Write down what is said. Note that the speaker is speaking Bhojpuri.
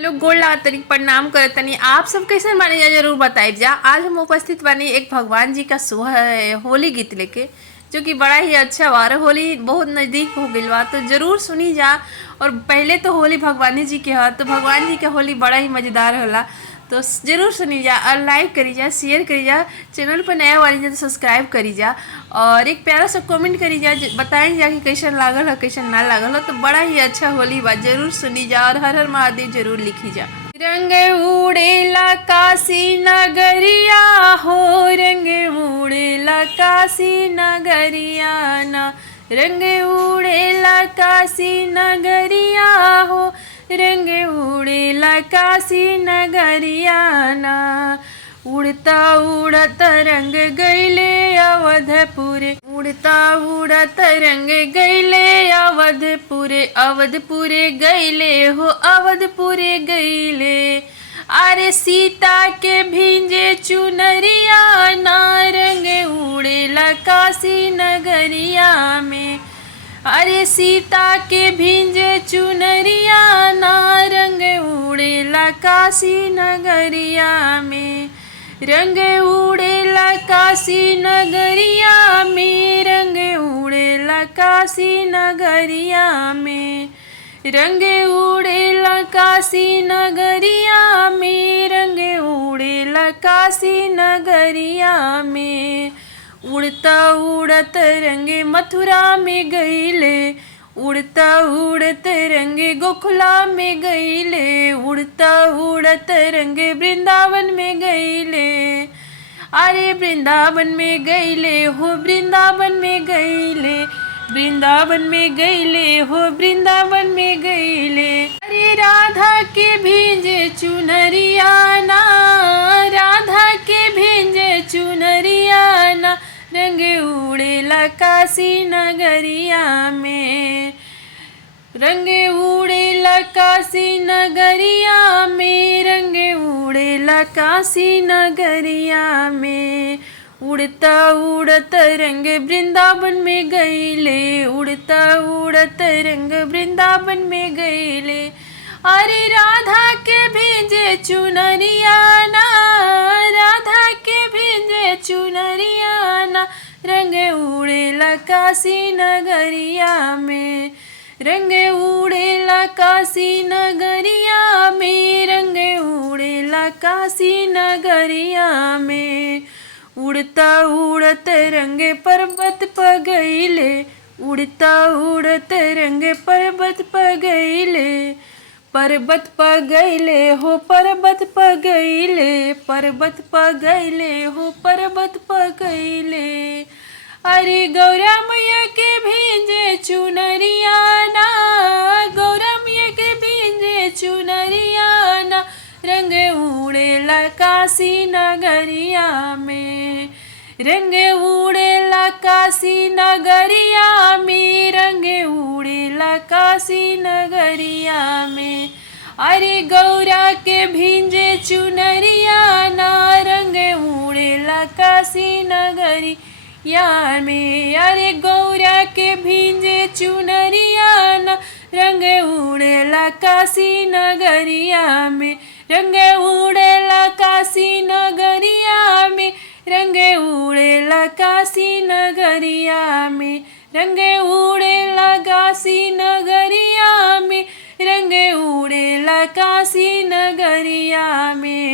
लोग गोड़ लागत तनी प्रणाम करत तनी। आप सब कैसे माने जा जरूर बताइब जा। आज हम उपस्थित बानी एक भगवान जी का होली गीत लेके, जो कि बड़ा ही अच्छा हुआ। और होली बहुत नज़दीक हो गई बा, तो जरूर सुनी जा। और पहले तो होली भगवान जी के है, तो भगवान जी के होली बड़ा ही मज़ेदार होला। तो जरूर सुनी जा और लाइक करी जा, शेयर करी जा। चैनल पर नया वाली जा तो सब्सक्राइब करी जा। और एक प्यारा सा कमेंट करी जा, बताएं जा कि कैसन लागल हो कैसन ना लागल हो। तो बड़ा ही अच्छा होली बा, जरूर सुनी जा और हर हर महादेव जरूर लिखी जा। रंग उड़ेला काशी नगरिया हो, रंग उड़ेला काशी नगरिया ना। रंग उड़ेला काशी नगरिया हो, रंग उड़ेला काशी नगरिया ना। उड़ता उड़त रंग गईले अवधपुरे, उड़ता उड़त रंग गईले अवधपुरे, अवधपुरे गईले हो अवधपुरे गईले। अरे सीता के भिंजे चुनरिया ना, रंग उड़ेला काशी नगरिया में। अरे सीता के भिंजे चुनरिया ना, रंग उड़ेला काशी नगरिया में। रंग उड़ेला काशी नगरिया में, रंग उड़ेला काशी नगरिया में। रंग उड़ेला काशी नगरिया में, रंग उड़ेला काशी नगरिया में। उड़ता उड़त रंगे मथुरा में गईले, उड़ता उड़त रंगे गोकुला में गईले, उड़ता उड़त रंगे वृंदावन में गईले। अरे वृंदावन में गईले हो वृंदावन में गईले, वृंदावन में गईले हो वृंदावन में गईले। अरे राधा के भेंजे चुनरिया ना, राधा के भेंजे चुनरिया ना। रंग उड़ेला काशी नगरिया में, रंग उड़ेला काशी नगरिया में, रंग उड़ेला काशी नगरिया में। उड़ता उड़त रंग वृंदावन में गईले, उड़ता उड़त रंग वृंदावन में गईले। अरे राधा के भेंजे चुनरिया ना, राधा के भेंजे चुनरिया ना। रंग उड़ेला काशी नगरिया में, रंग उड़ेला काशी नगरिया में, रंग उड़ेला काशी नगरिया में। उड़ता उड़त रंग पर्वत पर गईले, उड़ता उड़त रंग पर्वत पर गईले, पर्वत पर गईले हो पर्वत पर गईले, पर्वत पर गईले हो पर्वत पर गईले। अरे गौरा मैया के भेंजे चुनरिया ना, गौरा मैया के भेंजे चुनरिया ना। रंग उड़ेला काशी नगरिया में, रंग उड़ेला काशी नगरिया में, रंग उड़ेला काशी नगरिया में। अरे गौरा के भिंजे चुनरिया ना, रंग उड़ेला काशी नगरिया में। अरे गौरा के भिंजे चुनरिया ना, रंग उड़ेला काशी नगरिया में, रंग उड़ेला काशी नगरिया में, रंग उड़ेला काशी नगरिया में, रंग उड़ेला काशी नगरिया में, रंग उड़ेला काशी नगरिया में।